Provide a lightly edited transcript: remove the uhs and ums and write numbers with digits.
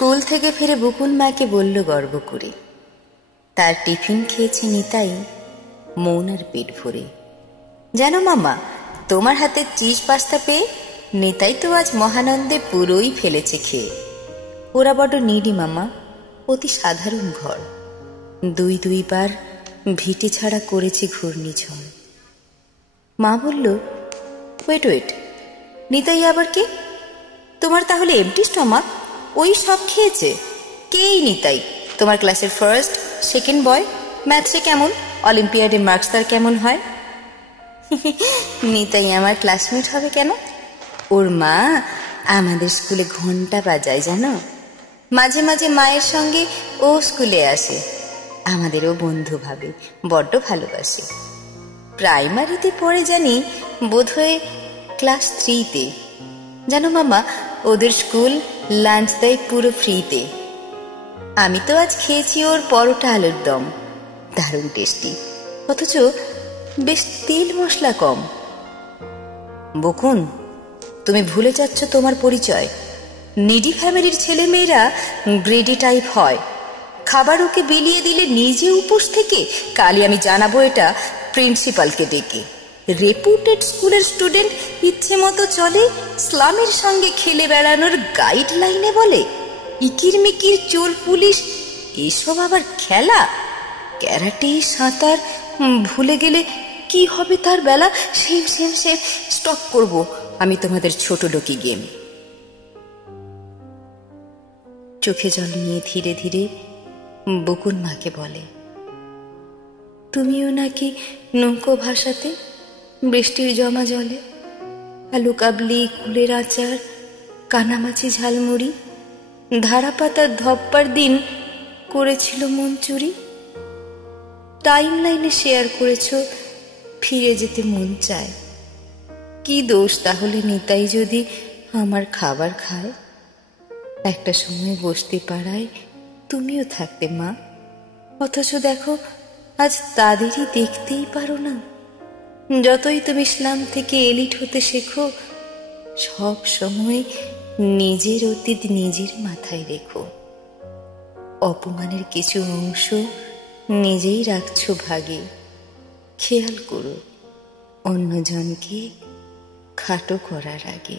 School থেকে ফিরে বকুল মাকে বলল গর্ব করে, তার টিফিন খেয়েছে নিতাই মন আর পেট ভরে। জানো মামা, তোমার হাতে চিজ পাস্তা পেয়ে নিতাই তো আজ মহানন্দে পুরোই ফেলেছে খেয়ে। ওরা বড় নিডি মামা, অতি সাধারণ ঘর, দুইবার ভিটে ছাড়া করেছে ঘূর্ণিঝড়। মা বলল, ওয়েট, নিতাই আবার কে? তোমার তাহলে এমটি স্টমাক, ওই সব খেয়েছে? কেই নিতাই? তোমার ক্লাসের ফার্স্ট সেকেন্ড বয়, ম্যাথসে কেমন, অলিম্পিয়াডে মার্কস তার কেমন হয়? নিতাই আমার ক্লাসমেট হবে কেন? ওর মা আমাদের স্কুলে ঘন্টা বাজায় জানো। মাঝে মাঝে মায়ের সঙ্গে ও স্কুলে আসে, আমাদেরও বন্ধু ভাবে, বড্ড ভালোবাসে। প্রাইমারিতে পড়ে জানি, বোধহয় ক্লাস 3-তে। জানো মামা, ওদের স্কুল লাঞ্চ দেয় পুরো ফ্রিতে। আমি তো আজ খেয়েছি ওর পরোটা আলুর দম, দারুণ টেস্টি, অথচ বেশ তেল মশলা কম। বকুন, তুমি ভুলে যাচ্ছ তোমার পরিচয়। নিডি ফ্যামিলির ছেলে মেয়েরা গ্রেডি টাইপ হয়। খাবার ওকে বিলিয়ে দিলে নিজে উপোস থেকে কালই আমি জানাবো এটা প্রিন্সিপালকে ডেকে। রেপুটেড স্কুলের স্টুডেন্ট ইচ্ছে মতো চলে, স্লামের সঙ্গে খেলে বেড়ানোর গাইডলাইনে বলে ইকির মিকির চোর পুলিশ, এসব আবার খেলা? ক্যারাটে সাঁতার ভুলে গেলে কি হবে তার বেলা? সেম স্টপ করব আমি তোমাদের ছোট লোকি গেম। চোখে জল নিয়ে ধীরে ধীরে বকুন মাকে বলে, তুমিও নাকি নৌকো ভাষাতে বৃষ্টির জমা জলে আলু কাবলি, কুলের আচার, কানামাছি ঝালমুড়ি, ধারা পাতার ধপ্পার দিন করেছিল মন চুরি। টাইম লাইনে শেয়ার করেছ ফিরে যেতে মন চায়। কি দোষ তাহলে নিতাই যদি আমার খাবার খায়? একটা সময় বসতে পারায় তুমিও থাকতে মা, অথচ দেখো আজ তাদেরই দেখতেই পারো না। যতই তুমি ইসলাম থেকে এলিট হতে শেখো, সব সময় নিজের অতীত নিজের মাথায় রেখো। অপমানের কিছু অংশ নিজেই রাখছো ভাগে, খেয়াল করো অন্যজনকে খাটো করার আগে।